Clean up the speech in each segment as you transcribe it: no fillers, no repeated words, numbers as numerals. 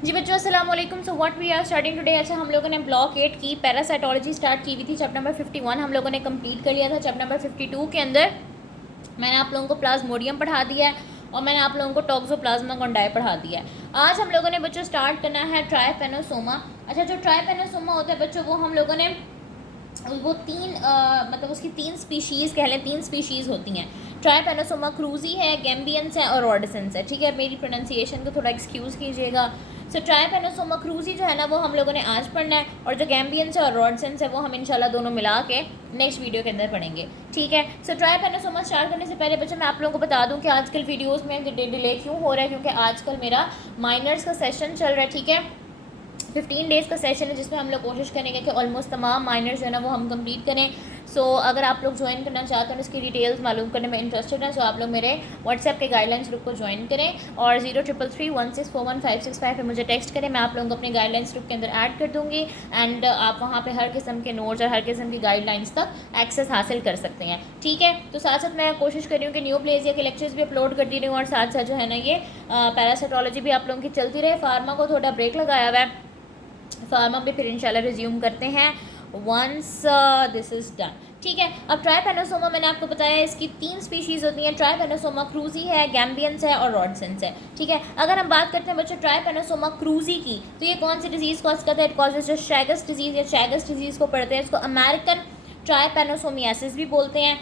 जी बच्चों अस्सलाम वालेकुम। So what we are starting today. अच्छा, हम लोगों ने ब्लॉक 8 की पैरासाइटोलॉजी स्टार्ट की हुई थी। चैप्टर नंबर 51 हम लोगों ने कंप्लीट कर लिया था। चैप्टर नंबर 52 के अंदर मैंने आप लोगों को प्लाज्मोडियम पढ़ा दिया है और मैंने आप लोगों को टॉक्सोप्लाज्मा कॉन्डाई पढ़ा दिया है। आज हम लोगों ने बच्चों स्टार्ट करना है ट्राइपेनोसोमा। अच्छा, जो ट्राइपेनोसोमा होता है बच्चों, वो हम लोगों ने वो मतलब उसकी तीन स्पीशीज़ कह लें, तीन स्पीशीज़ होती हैं। ट्राइपेनोसोमा क्रूजी है, गैम्बियंस है और रॉडसेंस है। ठीक है, मेरी प्रोनाउंसिएशन को थोड़ा एक्सक्यूज़ कीजिएगा। सो ट्राइपेनोसोमा क्रूजी जो है ना, वो हम लोगों ने आज पढ़ना है, और जो गैम्बियंस है और रॉडसेंस है वो हम इंशाल्लाह दोनों मिला के नेक्स्ट वीडियो के अंदर पढ़ेंगे। ठीक है, सो ट्राइपेनोसोमा स्टार्ट करने से पहले बच्चों मैं आप लोगों को बता दूं कि आजकल वीडियोज़ में डिले क्यों हो रहा है, क्योंकि आजकल मेरा माइनर्स का सेशन चल रहा है। ठीक है, 15 डेज़ का सेशन है जिसमें हम लोग कोशिश करेंगे कि ऑलमोस्ट तमाम माइनर जो है ना वो हम कंप्लीट करें। सो अगर आप लोग ज्वाइन करना चाहते हैं, इसकी डिटेल्स मालूम करने में इंटरेस्टेड हैं, सो आप लोग मेरे व्हाट्सएप के गाइडलाइंस ग्रुप को ज्वाइन करें और 0333164155 पे मुझे टेक्स्ट करें। मैं आप लोगों को अपने गाइडलाइंस ग्रुप के अंदर ऐड कर दूँगी एंड आप वहाँ पर हर किस्म के नोट्स और हर किस्म की गाइडलाइंस तक एक्सेस हासिल कर सकते हैं। ठीक है, तो साथ साथ मैं कोशिश कर रही हूँ कि न्यू प्लेजिया के लेक्चर्स भी अपलोड करती रही हूँ और साथ साथ जो है ना ये पैरासाइटोलॉजी भी आप लोगों की चलती रहे। फार्मा को थोड़ा ब्रेक लगाया हुआ है, फार्मा पे फिर इंशाल्लाह रिज्यूम करते हैं वंस दिस इज़ डन। ठीक है, अब ट्राइपेनोसोमा मैंने आपको बताया इसकी तीन स्पीशीज़ होती हैं। ट्राइपेनोसोमा क्रूजी है, गैम्बियंस है और रॉडसेंस है। ठीक है, अगर हम बात करते हैं बच्चों ट्राइपेनोसोमा क्रूजी की, तो ये कौन सी डिजीज़ कॉज करता है? इट कॉजेज जो शैगस डिजीज़ या शैगस डिजीज़ को पढ़ते हैं, इसको अमेरिकन ट्राइपेनोसोमियासिस भी बोलते हैं।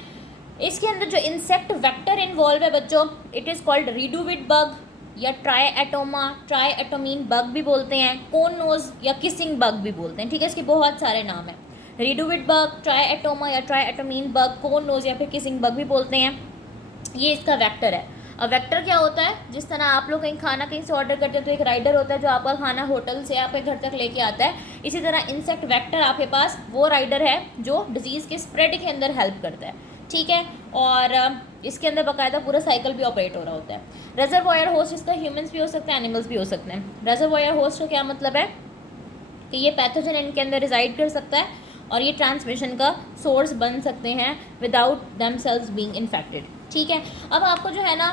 इसके अंदर जो इंसेक्ट वेक्टर इन्वॉल्व है बच्चों, इट इज़ कॉल्ड रिडोविड बग या ट्राईएटोमीन बग भी बोलते हैं, कोन नोज या किसिंग बग भी बोलते हैं। ठीक है, इसके बहुत सारे नाम हैं। रिडोविड बग, ट्राईएटोमा या ट्राईएटोमीन बग, कोन नोज या फिर किसिंग बग भी बोलते हैं। ये इसका वेक्टर है। अब वेक्टर क्या होता है? जिस तरह आप लोग कहीं खाना कहीं से ऑर्डर करते हैं तो एक राइडर होता है जो आपका खाना होटल से आपके घर तक लेके आता है, इसी तरह इंसेक्ट वेक्टर आपके पास वो राइडर है जो डिजीज़ के स्प्रेड के अंदर हेल्प करता है। ठीक है, और इसके अंदर बाकायदा पूरा साइकिल भी ऑपरेट हो रहा होता है। रेजरवॉयर होस्ट इसका ह्यूमंस भी हो सकते हैं, एनिमल्स भी हो सकते हैं। रेजरवॉयर होस्ट का क्या मतलब है कि ये पैथोजन इनके अंदर रिजाइड कर सकता है और ये ट्रांसमिशन का सोर्स बन सकते हैं विदाउट देमसेल्व्स बीइंग इन्फेक्टेड। ठीक है, अब आपको जो है ना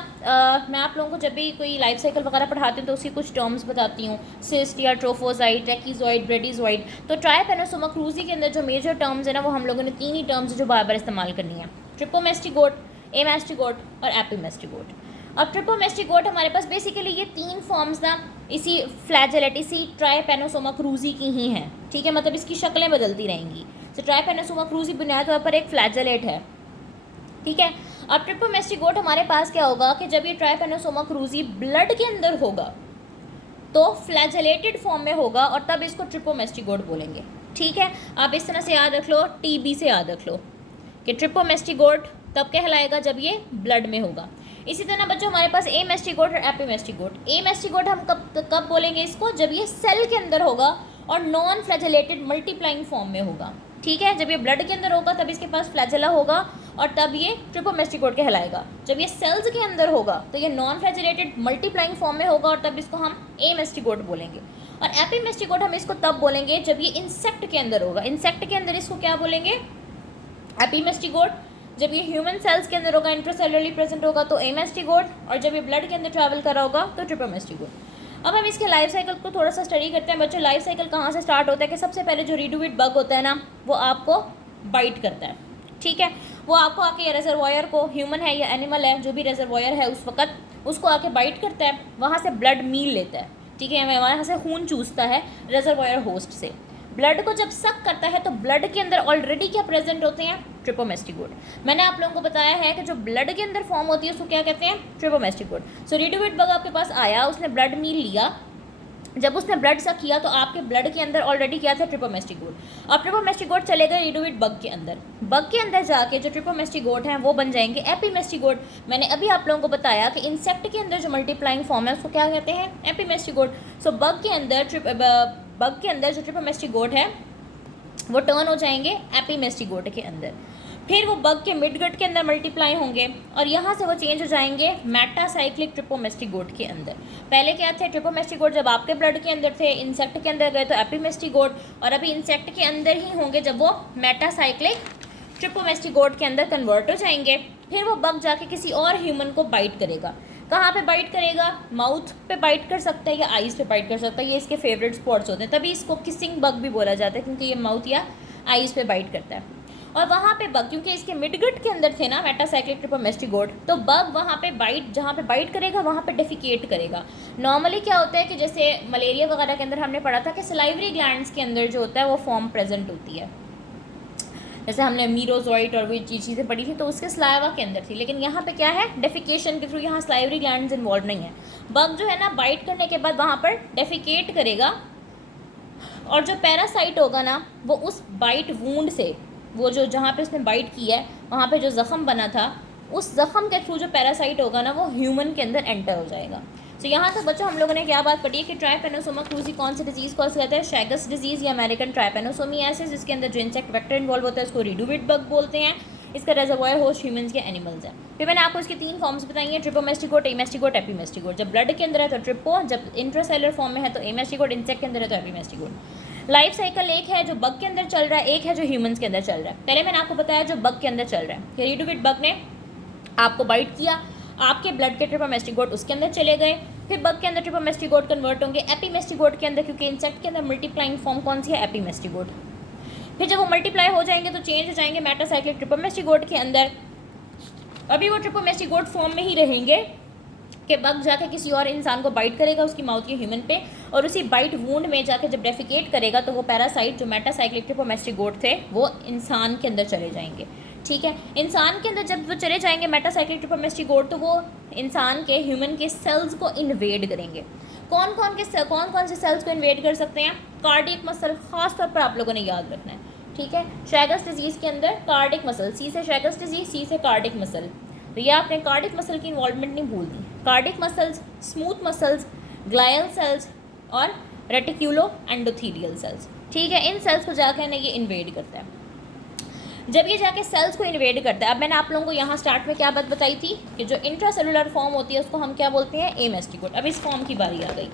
मैं आप लोगों को जब भी कोई लाइफ साइकिल वगैरह पढ़ाती हूँ तो उसकी कुछ टर्म्स बताती हूँ, सिस्ट या ट्रोफोजाइट, ट्रैकिज़ोइड, ब्रेडिज़ोइड। तो ट्राइपेनोसोमा क्रूजी के अंदर जो मेजर टर्म्स है ना, वो हम लोगों ने तीन ही टर्म्स जो बार बार इस्तेमाल करनी है: ट्रिपोमेस्टिगोट, एमेस्टिगोट और एपिमेस्टिगोट। अब ट्रिपोमेस्टिगोट हमारे पास बेसिकली ये तीन फॉर्म्स ना इसी फ्लैजेलेट, इसी ट्राइपेनोसोमा क्रूजी की ही हैं। ठीक है, मतलब इसकी शक्लें बदलती रहेंगी। तो ट्राइपेनोसोमा क्रूजी बुनियादी तौर पर एक फ्लैजेलेट है। ठीक है, अब ट्रिपोमेस्टिगोट हमारे पास क्या होगा कि जब ये ट्राइपेनोसोमा क्रूजी ब्लड के अंदर होगा तो फ्लैजेलेटेड फॉर्म में होगा और तब इसको ट्रिपोमेस्टिगोट बोलेंगे। ठीक है, आप इस तरह से याद रख लो, टीबी से याद रख लो कि ट्रिपोमेस्टिगोट तब कहलाएगा जब ये ब्लड में होगा। इसी तरह बच्चों हमारे पास एमेस्टिगोट और एपिमेस्टिगोट। एमेस्टिगोट हम कब बोलेंगे इसको? जब ये सेल के अंदर होगा और नॉन फ्लैजेलेटेड मल्टीप्लाइंग फॉर्म में होगा। ठीक है, जब ये ब्लड के अंदर होगा तब इसके पास फ्लैजेला होगा और तब ये ट्रिपोमेस्टिगोट कहलाएगा। जब ये सेल्स के अंदर होगा तो ये नॉन फ्लैजेलेटेड मल्टीप्लाइंग फॉर्म में होगा और तब इसको हम एमेस्टिगोट बोलेंगे। और एपिमेस्टिगोट हम इसको तब बोलेंगे जब ये इंसेक्ट के अंदर होगा। इंसेक्ट के अंदर इसको क्या बोलेंगे? एपिमेस्टिगोट। जब ये ह्यूमन सेल्स के अंदर होगा, इंट्रासेलुलरली प्रेजेंट होगा तो एमेस्टिगोट, और जब ये ब्लड के अंदर ट्रैवल कर रहा होगा तो ट्रिपोमेस्टिगोट। अब हम इसके लाइफ साइकिल को थोड़ा सा स्टडी करते हैं बच्चों। लाइफ साइकिल कहाँ से स्टार्ट होता है कि सबसे पहले जो रिडोविड बग होता है ना, वो आपको बाइट करता है। ठीक है, वो आपको आके रेजरवॉयर को, ह्यूमन है या एनिमल है, जो भी रेजरवॉयर है उस वक्त उसको आके बाइट करता है, वहाँ से ब्लड मील लेता है। ठीक है, वहाँ से खून चूसता है रेजरवॉयर होस्ट से। ब्लड को जब सक करता है तो ब्लड के अंदर ऑलरेडी क्या प्रेजेंट होते हैं? ट्रिपोमेस्टिगोट। मैंने आप लोगों को बताया है कि जो ब्लड के अंदर फॉर्म होती है उसको क्या कहते हैं? ट्रिपोमेस्टिगोट। सो रिडोविड बग आपके पास आया, उसने ब्लड मील लिया, जब उसने ब्लड सक किया तो आपके ब्लड के अंदर ऑलरेडी क्या था? ट्रिपोमेस्टिगोट। अब ट्रिपोमेस्टिगोट चले गए रिडोविड बग के अंदर। बग के अंदर जाके जो ट्रिपोमेस्टिगोट हैं वो बन जाएंगे एपिमेस्टिगोट। मैंने अभी आप लोगों को बताया कि इंसेक्ट के अंदर जो मल्टीप्लाइंग फॉर्म है उसको क्या कहते हैं? एपिमेस्टिगोट। सो बग के अंदर जो ट्रिपोमेस्टिगोट है वो टर्न हो जाएंगे एपिमेस्टिगोट के अंदर। फिर वो बग के मिडगट के अंदर मल्टीप्लाई होंगे और यहाँ से वो चेंज हो जाएंगे मेटासाइक्लिक ट्रिपोमेस्टिगोट के अंदर। पहले क्या थे? ट्रिपोमेस्टिगोट जब आपके ब्लड के अंदर थे, इंसेक्ट के अंदर गए तो एपिमेस्टिगोट, और अभी इंसेक्ट के अंदर ही होंगे जब वो मेटासाइक्लिक ट्रिपोमेस्टिगोट के अंदर कन्वर्ट हो जाएंगे। फिर वो बग जाके किसी और ह्यूमन को बाइट करेगा। कहाँ पे बाइट करेगा, माउथ पे बाइट कर सकता है या आइज़ पे बाइट कर सकता है, ये इसके फेवरेट स्पॉट्स होते हैं, तभी इसको किसिंग बग भी बोला जाता है क्योंकि ये माउथ या आइज़ पे बाइट करता है। और वहाँ पे बग, क्योंकि इसके मिडगट के अंदर थे ना मेटासाइक्लिक ट्रिपोमेस्टिगोट, तो बग वहाँ पे बाइट, जहाँ पे बाइट करेगा वहाँ पे डेफिकेट करेगा। नॉर्मली क्या होता है कि जैसे मलेरिया वगैरह के अंदर हमने पढ़ा था कि सलाइवरी ग्लैंड्स के अंदर जो होता है वो फॉर्म प्रेजेंट होती है, जैसे हमने मीरोजोइट और वो चीज़ें पढ़ी थी तो उसके स्लाइवा के अंदर थी, लेकिन यहाँ पे क्या है, डेफिकेशन के थ्रू, यहाँ स्लाइवरी ग्लैंड्स इन्वॉल्व नहीं है। बग जो है ना बाइट करने के बाद वहाँ पर डेफिकेट करेगा और जो पैरासाइट होगा ना वो उस बाइट वूंड से, वो जो जहाँ पे उसने बाइट किया है वहाँ पे जो ज़ख़म बना था, उस ज़ख़म के थ्रू जो पैरासाइट होगा ना वो ह्यूमन के अंदर एंटर हो जाएगा। तो यहाँ तक बच्चों हम लोगों ने क्या बात पढ़ी है कि ट्राइपेनोसोमा क्रूजी कौन सी डिजीज़ कॉज करता है, शैगस डिजीज़ या अमेरिकन ट्राइपेनोसोमियासिस, जिसके अंदर जो इंसेक्ट वेक्टर इन्वॉल्व होता है उसको रिडुविड बग बोलते हैं। इसका रेजर्वोयर होस्ट ह्यूमंस के एनिमल्स है। फिर मैंने आपको इसकी 3 फॉर्म्स बताई हैं, ट्रिपोमेस्टिकोट, एमेस्टिकोट, एपीमेस्टिकोट। जब ब्लड के अंदर है तो ट्रिपो, जब इंट्रासेलुलर फॉर्म में है तो एमेस्टिकोट, इंसेक्ट के अंदर है तो एपीमेस्टिकोट। लाइफ साइकिल एक है जो बग के अंदर चल रहा है, एक है जो ह्यूमंस के अंदर चल रहा है। पहले मैंने आपको बताया जो बग के अंदर चल रहा है कि रिडुविड बग ने आपको बाइट किया, आपके ब्लड के ट्रिपोमेस्टिकोट उसके अंदर चले गए, फिर बग के अंदर ट्रिपोमेस्टिकोट कन्वर्ट होंगे एपीमेस्टिकोट के अंदर, क्योंकि इंसेक्ट के अंदर मल्टीप्लाइंग फॉर्म कौन सी है, एपीमेस्टिकोट। फिर जब वो मल्टीप्लाई हो जाएंगे तो चेंज हो जाएंगे मेटासाइक्लिक ट्रिपोमेस्टिकोट के अंदर। अभी वो ट्रिपोमेस्टिकोट फॉर्म में ही रहेंगे कि बग जाके किसी और इंसान को बाइट करेगा उसकी माउथ या ह्यूमन पे, और उसी बाइट वूंड में जाके जब डेफिकेट करेगा तो वो पैरासाइट जो मेटासाइक्लिक ट्रिपोमेस्टिकोट थे वो इंसान के अंदर चले जाएंगे। ठीक है, इंसान के अंदर जब वो चले जाएंगे मेटासाइक्लिक ट्रिपोमेस्टिकोट तो वो इंसान के, ह्यूमन के सेल्स को इन्वेड करेंगे। कौन कौन से सेल्स को इन्वेड कर सकते हैं, कार्डियक मसल खास तौर पर आप लोगों ने याद रखना है। ठीक है, शैगस डिजीज़ के अंदर कार्डिक मसल, सी से शैगस डिजीज़, सी से कार्डिक मसल, तो ये आपने कार्डिक मसल की इन्वॉल्वमेंट नहीं भूलनी। Cardiac muscles, smooth muscles, glial cells और रेटिक्यूलो एंडोथीलियल सेल्स। ठीक है, इन सेल्स को जाकर ना ये इन्वेड करता है। जब ये जाके सेल्स को इन्वेड करता है, अब मैंने आप लोगों को यहाँ स्टार्ट में क्या बात बताई थी कि जो इंट्रासेलुलर फॉर्म होती है उसको हम क्या बोलते हैं, एमेस्टिकोट। अब इस फॉर्म की बारी आ गई,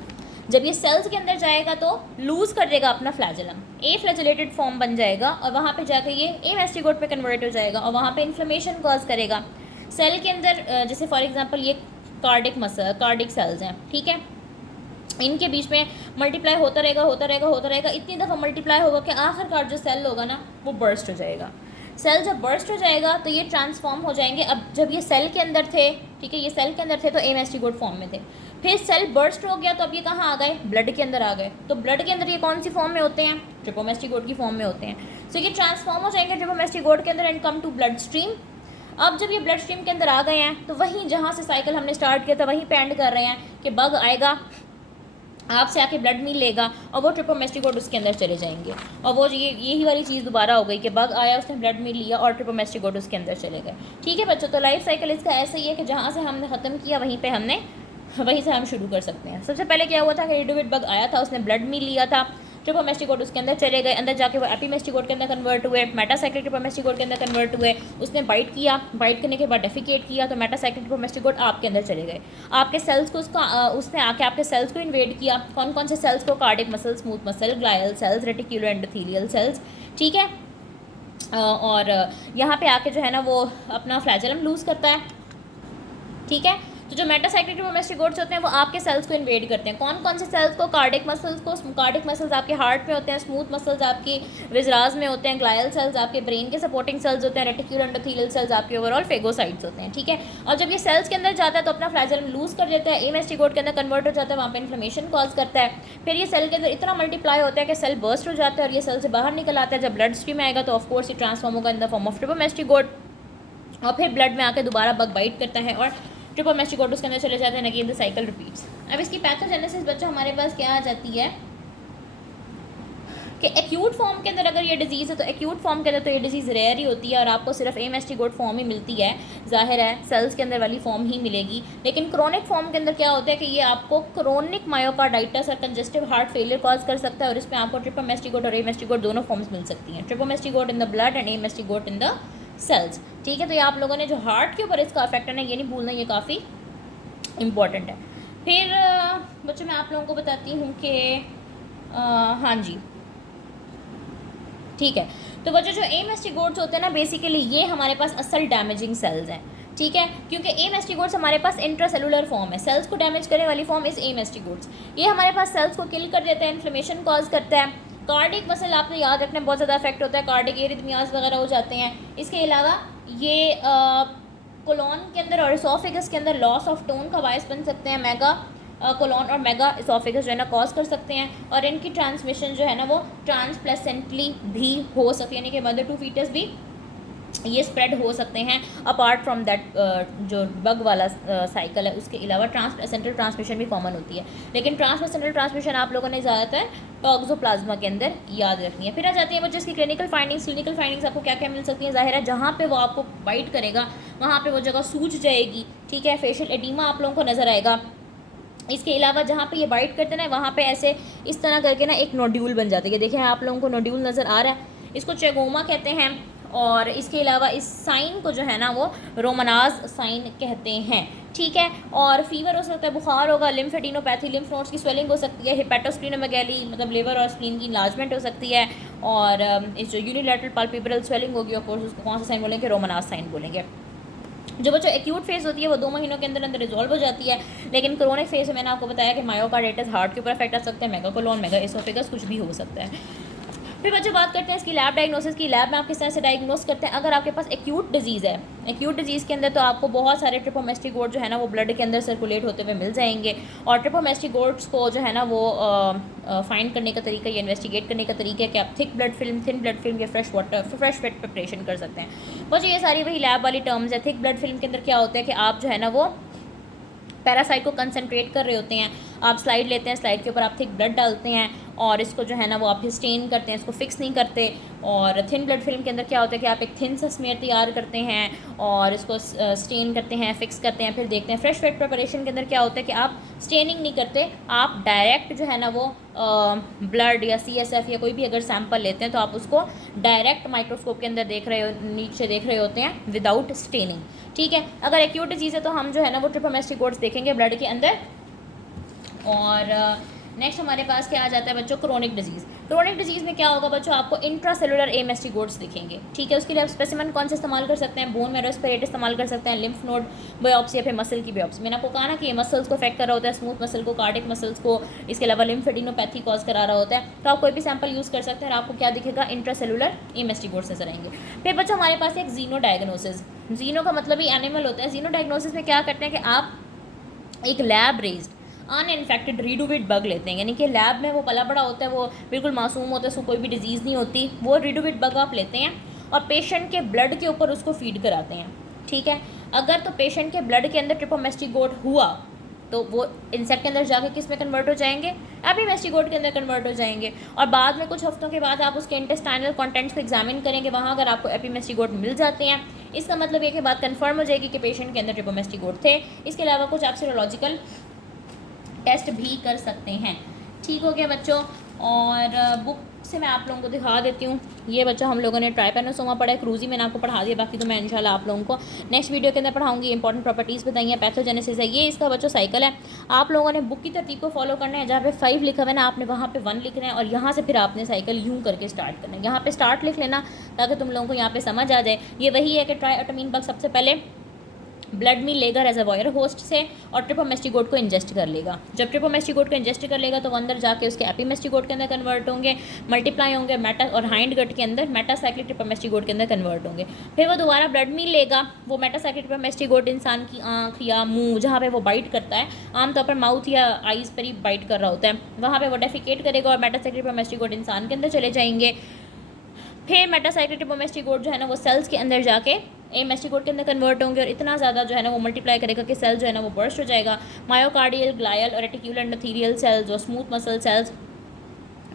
जब ये सेल्स के अंदर जाएगा तो लूज़ कर देगा अपना फ्लैजेलम, ए फ्लैजेलेटेड फॉर्म बन जाएगा और वहाँ पे जाकर ये एमेस्टिकोट पे कन्वर्ट हो जाएगा और वहाँ पे इन्फ्लेमेशन कॉज करेगा सेल के अंदर। जैसे फॉर एग्जांपल ये कार्डिक सेल्स हैं, ठीक है, इनके बीच में मल्टीप्लाई होता रहेगा, इतनी दफ़ा मल्टीप्लाई होगा कि आखिरकार जो सेल होगा ना वो बर्स्ट हो जाएगा। सेल जब बर्स्ट हो जाएगा तो ये ट्रांसफॉर्म हो जाएंगे। अब जब ये सेल के अंदर थे, ठीक है, ये सेल के अंदर थे तो एमेस्टिकोट फॉर्म में थे, फिर सेल बर्स्ट हो गया तो अब ये कहाँ आ गए, ब्लड के अंदर आ गए। तो ब्लड के अंदर ये कौन सी फॉर्म में होते हैं, ट्रिपोमेस्टिकोट की फॉर्म में होते हैं। सो ये ट्रांसफॉर्म हो जाएंगे ट्रिपोमेस्टिकोट के अंदर and come to blood stream. अब जब ये ब्लड स्ट्रीम के अंदर आ गए हैं तो वहीं जहाँ से साइकिल हमने स्टार्ट किया था वहीं पे एंड कर रहे हैं कि बग आएगा, आपसे आके ब्लड मिल लेगा और वो ट्रिपोमेस्टिकोट उसके अंदर चले जाएंगे। और वो यही वाली चीज़ दोबारा हो गई कि बग आया, उसने ब्लड मिल लिया और ट्रिपोमेस्टिकोट उसके अंदर चले गए। ठीक है बच्चों, तो लाइफ साइकिल इसका ऐसा ही है कि जहाँ से हमने ख़त्म किया वहीं से हम शुरू कर सकते हैं। सबसे पहले क्या हुआ था कि रिडुविड बग आया था, उसने ब्लड मिल लिया था, ट्रिपोमेस्टिकोट उसके अंदर चले गए, अंदर जाके वो एपीमेस्टिकोट के अंदर कन्वर्ट हुए, मेटासाइक्लिक ट्रिपोमेस्टिकोट के अंदर कन्वर्ट हुए, उसने बाइट किया, बाइट करने के बाद डेफिकेट किया तो मेटासाइक्लिक ट्रिपोमेस्टिकोट आपके अंदर चले गए। आपके सेल्स को उसने आके आपके सेल्स को इन्वेड किया। कौन कौन से सेल्स को, cardiac muscle, smooth muscle, glial cells, reticuloendothelial cells. ठीक है, और यहाँ पे आके जो है ना वो अपना फ्लैजेलम लूज़ करता है। ठीक है, तो जो मेटासाइक्लिक ट्रिपोमेस्टिकोट्स होते हैं वो आपके सेल्स को इन्वेड करते हैं। कौन कौन से सेल्स को, कार्डिक मसल्स आपके हार्ट में होते हैं, स्मूथ मसल्स आपकी विजराज में होते हैं, ग्लायल सेल्स आपके ब्रेन के सपोर्टिंग सेल्स होते हैं, रेटिक्यूलो एंडोथेलियल सेल्स आपके ओवरऑल फेगोसाइट्स होते हैं। ठीक है, और जब ये सेल्स के अंदर जाता है तो अपना फ्लैजेलम लूज़ कर देता है, एमेस्टिकोट के अंदर कन्वर्ट हो जाता है, वहाँ पर इन्फ्लेमेशन कॉज करता है। फिर ये सेल के अंदर इतना मल्टीप्लाई होता है कि सेल बर्स्ट हो जाता है और ये सेल से बाहर निकल आता है। जब ब्लड स्ट्रीम आएगा तो ऑफकोर्स ये ट्रांसफॉर्म होगा इन द फॉर्म ऑफ ट्रिपोमेस्टिकोट और फिर ब्लड में आकर दोबारा बग बाइट करता है और ट्रिपोमेस्टिकोट उसके अंदर चले जाते हैं। Again the cycle repeats. अब इसकी पैथोजेनेसिस बच्चों हमारे पास क्या आ जाती है कि एक्यूट फॉर्म के अंदर अगर ये डिजीज़ है तो एक्यूट फॉर्म के अंदर तो ये डिजीज़ रेयर ही होती है और आपको सिर्फ एमेस्टिकोट फॉर्म ही मिलती है, जाहिर है सेल्स के अंदर वाली फॉर्म ही मिलेगी। लेकिन क्रोनिक फॉर्म के अंदर क्या होता है कि ये आपको क्रोनिक मायोकार्डाइटिस और कंजेस्टिव हार्ट फेलियर कॉज कर सकता है और इसमें आपको ट्रिपोमेस्टिकोट और एमेस्टिकोट दोनों फॉर्म्स मिल सकती हैं, trypomastigote in the blood and amastigote in the cells. ठीक है, तो ये आप लोगों ने जो हार्ट के ऊपर इसका इफेक्ट है ना ये नहीं भूलना, ये काफ़ी इम्पॉर्टेंट है। फिर बच्चों मैं आप लोगों को बताती हूँ कि हाँ जी ठीक है, तो बच्चों जो एमेस्टिकोट्स होते हैं ना बेसिकली ये हमारे पास असल डैमेजिंग सेल्स हैं। ठीक है, क्योंकि ए मेस्टिगोट्स हमारे पास इंट्रासेलुलर फॉर्म है, सेल्स को डैमेज करने वाली फॉर्म इज ए मेस्टिगोट्स। ये हमारे पास सेल्स को किल कर देता है, इन्फ्लेमेशन कॉज करता है। कार्डिक मसल आपने याद रखना बहुत ज़्यादा इफेक्ट होता है, कार्डिक एरिथमियाज वगैरह हो जाते हैं। इसके अलावा ये कोलोन के अंदर और इसोफेगस के अंदर लॉस ऑफ टोन का बायस बन सकते हैं, मेगा कोलोन और मेगा इसोफेगस जो है ना कॉज कर सकते हैं, और इनकी ट्रांसमिशन जो है ना वो ट्रांसप्लेसेंटली भी हो सकती है, यानी कि मदर टू फीटस भी ये स्प्रेड हो सकते हैं। अपार्ट फ्रॉम दैट जो बग वाला साइकिल है उसके अलावा ट्रांसप्लेसेंटल ट्रांसमिशन भी कॉमन होती है, लेकिन ट्रांसप्लेसेंटल ट्रांसमिशन आप लोगों ने ज़्यादातर टॉक्सोप्लाज्मा के अंदर याद रखनी है। फिर आ जाती है बच्चों इसकी क्लिनिकल फाइंडिंग्स आपको क्या क्या मिल सकती हैं। ज़ाहिर है जहाँ पे वो आपको बाइट करेगा वहाँ पे वो जगह सूज जाएगी, ठीक है, फेशियल एडिमा आप लोगों को नज़र आएगा। इसके अलावा जहाँ पे ये बाइट करते हैं ना वहाँ पे ऐसे इस तरह करके ना एक नोड्यूल बन जाती है, देखिए आप लोगों को नोड्यूल नज़र आ रहा है, इसको चेगोमा कहते हैं। और इसके अलावा इस साइन को जो है ना वो रोमनाज साइन कहते हैं, ठीक है। और फीवर हो सकता है, बुखार होगा, लिम्फेडिनोपैथी, लिम्फ नोड्स की स्वेलिंग हो सकती है, हिपेटोस्प्लीनोमेगैली मतलब लिवर और स्प्लीन की इन्लार्जमेंट हो सकती है, और इस जो यूनिलैटरल पाल्पेब्रल स्वेलिंग होगी ऑफ कोर्स उसको कौन सा साइन बोलेंगे, रोमनाज साइन बोलेंगे। जो बच्चों एक्यूट फेज़ होती है वो 2 महीनों के अंदर अंदर रिजॉल्व हो जाती है, लेकिन क्रोनिक फेज़ में मैंने आपको बताया कि मायोकार्डाइटिस हार्ट के ऊपर अफेक्ट आ सकता है, मेगाकोलोन, मेगा एसोफेगस कुछ भी हो सकता है। फिर बच्चों बात करते हैं इसकी लैब डायग्नोसिस की। लैब में आप किस तरह से डायग्नोस करते हैं। अगर आपके पास एक्यूट डिजीज़ है, एक्यूट डिजीज़ के अंदर तो आपको बहुत सारे ट्रिपोमेस्टिगोट जो है ना वो ब्लड के अंदर सर्कुलेट होते हुए मिल जाएंगे, और ट्रिपोमेस्टिगोट्स को जो है ना वो फाइंड करने का तरीका या इन्वेस्टिगेट करने का तरीका है कि आप thick blood film, thin blood film या फ्रेश वेट प्रिपरेशन कर सकते हैं। बच्चों ये सारी वही लैब वाली टर्म्स है। थिक ब्लड फिल्म के अंदर क्या होता है कि आप जो है ना वो पैरासाइट को कंसनट्रेट कर रहे होते हैं, आप स्लाइड लेते हैं, स्लाइड के ऊपर आप थिक ब्लड डालते हैं और इसको जो है ना वो आप स्टेन करते हैं, इसको फिक्स नहीं करते। और थिन ब्लड फिल्म के अंदर क्या होता है कि आप एक थिन सा स्मेयर तैयार करते हैं और इसको स्टेन करते हैं, फिक्स करते हैं, फिर देखते हैं। फ्रेश वेट प्रिपरेशन के अंदर क्या होता है कि आप स्टेनिंग नहीं करते, आप डायरेक्ट जो है ना वो ब्लड या CSF या कोई भी अगर सैंपल लेते हैं तो आप उसको डायरेक्ट माइक्रोस्कोप के अंदर देख रहे हो, नीचे देख रहे होते हैं विदाउट स्टेनिंग, ठीक है। अगर एक्यूट डिजीज़ है तो हम जो है ना वो ट्रिपोमेस्टिगोट्स देखेंगे ब्लड के अंदर। और नेक्स्ट हमारे पास क्या आ जाता है बच्चों, क्रोनिक डिजीज़। क्रोनिक डिजीज़ में क्या होगा बच्चों, आपको इंट्रासेलुलर एमेस्टिगोट्स दिखेंगे, ठीक है। उसके लिए आप स्पेसिमेन कौन से इस्तेमाल कर सकते हैं, बोन मैरो स्पेरेट इस्तेमाल कर सकते हैं, लिम्फ नोड बायोप्सी या फिर मसल की बायोप्सी। मैंने आपको कहा ना कि ये मसल्स को अफेक्ट कर रहा होता है, स्मूथ मसल को, कार्डिक मसल्स को, इसके अलावा लिम्फेडिनोपैथी कॉज करा रहा होता है, तो आप कोई भी सैंपल यूज़ कर सकते हैं और आपको क्या दिखेगा, इंट्रासेलुलर एमेस्टिगोट्स नजर आएंगे। फिर बच्चों हमारे पास एक जीनो डायग्नोसिस, जीनो का मतलब ही एनिमल होता है। जीनो डायग्नोसिस में क्या करते हैं कि आप एक लैब रेज्ड अनइन्फेक्टेड रिडोविट बग लेते हैं, यानी कि लैब में वो पला बड़ा होता है, वो बिल्कुल मासूम होता है, उसको कोई भी डिजीज़ नहीं होती, वो रिडोविट बग आप लेते हैं और पेशेंट के ब्लड के ऊपर उसको फीड कराते हैं, ठीक है। अगर तो पेशेंट के ब्लड के अंदर ट्रिपोमेस्टिगोट हुआ तो वो इंसेक्ट के अंदर जाके किस में कन्वर्ट हो जाएंगे, एपिमेस्टिगोट के अंदर कन्वर्ट हो जाएंगे। और बाद में कुछ हफ्तों के बाद आप उसके इंटेस्टाइनल कंटेंट्स को एग्जामिन करेंगे, वहाँ अगर आपको एपिमेस्टिगोट मिल जाते हैं, इसका मतलब ये कि बात कन्फर्म हो जाएगी कि पेशेंट के अंदर ट्रिपोमेस्टिगोट थे। इसके अलावा कुछ आप सीरोलॉजिकल टेस्ट भी कर सकते हैं, ठीक हो गया बच्चों। और बुक से मैं आप लोगों को दिखा देती हूँ। ये बच्चों हम लोगों ने ट्राइपेनोसोमा पढ़ा है, क्रूजी मैंने आपको पढ़ा दिया, बाकी तो मैं इंशाल्लाह आप लोगों को नेक्स्ट वीडियो के अंदर पढ़ाऊंगी। इंपॉर्टेंट प्रॉपर्टीज़ बताई हैं, पैथोजेनेसिस है, ये इसका बच्चों साइकिल है। आप लोगों ने बुक की तरतीब को फॉलो करना है, जहाँ पे 5 लिखा हुआ है ना आपने वहाँ पे 1 लिखना है, और यहाँ से फिर आपने साइकिल यूँ करके स्टार्ट करना है। यहाँ पर स्टार्ट लिख लेना ताकि तुम लोगों को यहाँ पर समझ आ जाए। ये वही है कि ट्राइएटामीन बग सबसे पहले ब्लड में लेगा रेजर्वॉयर होस्ट से और ट्रिपोमेस्टिगोट को इंजेस्ट कर लेगा। जब ट्रिपोमेस्टिगोट को इंजेस्ट कर लेगा तो वो अंदर जाके उसके एपिमेस्टिगोट के अंदर कन्वर्ट होंगे, मल्टीप्लाई होंगे मेटा और हाइंड गट के अंदर मेटासाइक्लिक ट्रिपोमेस्टिगोट के अंदर कन्वर्ट होंगे। फिर वो दोबारा ब्लड में लेगा, वो मेटासाइक्लिक ट्रिपोमेस्टिगोट इंसान की आँख या मुँह जहाँ पर वो बाइट करता है, आमतौर पर माउथ या आइज़ पर ही बाइट कर रहा होता है, वहाँ पर वो डेफिकेट करेगा और मेटासाइक्लिक ट्रिपोमेस्टिगोट इंसान के अंदर चले जाएंगे। फिर मेटासाइक्लिक ट्रिपोमेस्टिगोट जो है ना वो सेल्स के अंदर जाके एमेस्टिगोट के अंदर कन्वर्ट होंगे और इतना ज़्यादा जो है ना वो मल्टीप्लाई करेगा कि सेल जो है ना वो बर्स्ट हो जाएगा। मायोकार्डियल, ग्लायल और रेटिक्यूलर एंडोथेलियल सेल्स और स्मूथ मसल सेल्स,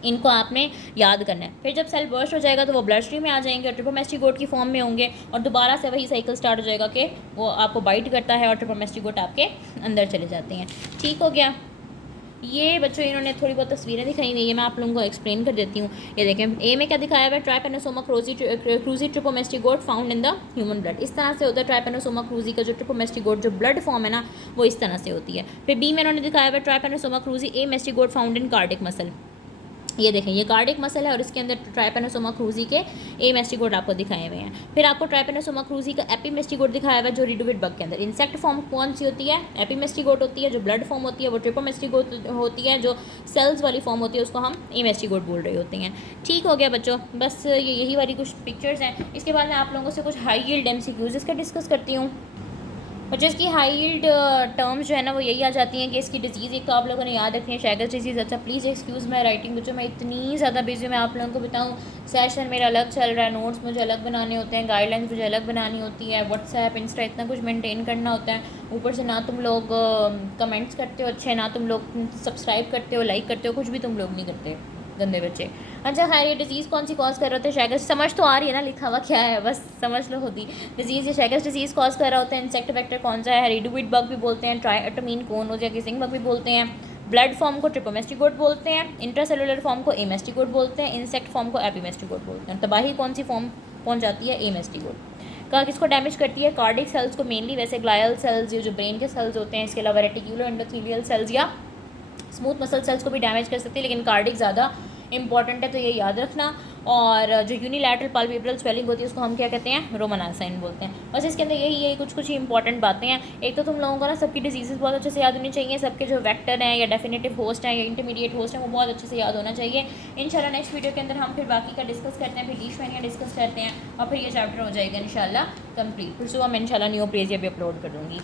इनको आपने याद करना है। फिर जब सेल बर्स्ट हो जाएगा तो वो ब्लड स्ट्रीम में आ जाएंगे और ट्रिपोमेस्टिगोट की फॉर्म में होंगे और दोबारा से वही साइकिल स्टार्ट हो जाएगा कि वो आपको बाइट करता है और ट्रिपोमेस्टिगोट आपके अंदर चले जाते हैं, ठीक हो गया। ये बच्चों इन्होंने थोड़ी बहुत तस्वीरें दिखाई हुई है, मैं आप लोगों को एक्सप्लेन कर देती हूँ। ये देखें, ए में क्या दिखाया हुआ है, trypanosoma cruzi trypomastigote found in the human blood. इस तरह से होता है ट्राइपेनोसोमा क्रूजी का जो ट्रिपोमेस्टिगोट जो ब्लड फॉर्म है ना वो इस तरह से होती है। फिर बी में इन्होंने दिखाया हुआ है trypanosoma cruzi amastigote found in cardiac muscle. ये देखें, ये कार्डिक मसल है और इसके अंदर ट्राइपेनोसोमा क्रूजी के एमेस्टिगोड आपको दिखाए हुए हैं। फिर आपको ट्राइपेनोसोमा क्रूजी का एपीमेस्टिगोड दिखाया हुआ है जो रिडोविड बग के अंदर। इंसेक्ट फॉर्म कौन सी होती है? एपीमेस्टिगोड होती है। जो ब्लड फॉर्म होती है वो ट्रिपोमेस्टिगोड होती है। जो सेल्स वाली फॉर्म होती है उसको हम एमेस्टिगोड बोल रहे होते हैं। ठीक हो गया बच्चों, बस यही वाली कुछ पिक्चर्स हैं। इसके बाद मैं आप लोगों से कुछ हाई यील्ड MCQs इसका डिस्कस करती हूँ। बच्चों इसकी हाई यील्ड टर्म्स जो है ना वो यही आ जाती हैं कि इसकी डिजीज़ एक तो आप लोगों ने याद रखनी है, शैगर्स डिजीज़। अच्छा प्लीज़ एक्सक्यूज़ माई राइटिंग बच्चों, मैं इतनी ज़्यादा बिजी हूँ, मैं आप लोगों को बताऊँ सेशन मेरा अलग चल रहा है, नोट्स मुझे अलग बनाने होते हैं, गाइडलाइंस मुझे अलग बनानी होती है, व्हाट्सएप इंस्टा इतना कुछ मेंटेन करना होता है। ऊपर से ना तुम लोग कमेंट्स करते हो अच्छे, ना तुम लोग सब्सक्राइब करते हो, लाइक करते हो, कुछ भी तुम लोग नहीं करते, गंदे बच्चे। अच्छा खैर, ये डिजीज़ कौन सी कॉज कर रहे होते हैं? शैगर्स, समझ तो आ रही है ना लिखा हुआ क्या है, बस समझ लो खुद ही। डिजीज़, ये शैगर्स डिजीज़ कॉज कर रहा होता है। इंसेक्ट वेक्टर कौन सा है? रिडोविड बग भी बोलते हैं, ट्राइएटोमीन कोनोज या किसिंग बग भी बोलते हैं। ब्लड फॉर्म को ट्रिपोमेस्टिगोड बोलते हैं, इंट्रासेलुलर फॉर्म को एमेस्टिगोड बोलते हैं, इंसेक्ट फॉर्म को एपीमेस्टिगोड बोलते हैं। तबाही कौन सी फॉर्म पहुँच जाती है? एमेस्टिगोड। कहाँ किसको डैमेज करती है? कार्डिक सेल्स को मेनली, वैसे ग्लायल सेल्स ये जो ब्रेन के सेल्स होते हैं, इसके अलावा रेटिक्यूलो एंडोथेलियल सेल्स या स्मूथ मसल सेल्स को भी डैमेज कर सकती है, लेकिन कार्डिक ज़्यादा इंपॉर्टेंट है, तो ये याद रखना। और जो यूनिलैटरल पाल्पेब्रल स्वेलिंग होती है उसको हम क्या कहते हैं? रोमन साइन बोलते हैं। बस इसके अंदर यही कुछ ही इंपॉर्टेंट बातें हैं। एक तो तुम लोगों को ना सबकी डिजीज़ बहुत अच्छे से याद होनी चाहिए, सबके जो वेक्टर हैं या डेफिनेटिव होस्ट हैं या इंटरमीडिएट होस्ट हैं वो बहुत अच्छे से याद होना चाहिए। इंशाल्लाह नेक्स्ट वीडियो के अंदर हम फिर बाकी का डिस्कस करते हैं, फिर लीशमैनिया डिस्कस करते हैं और फिर ये चैप्टर हो जाएगा इंशाल्लाह कंप्लीट। फिर सुबह मैं इंशाल्लाह न्यू पेज भी अपलोड कर दूँगी।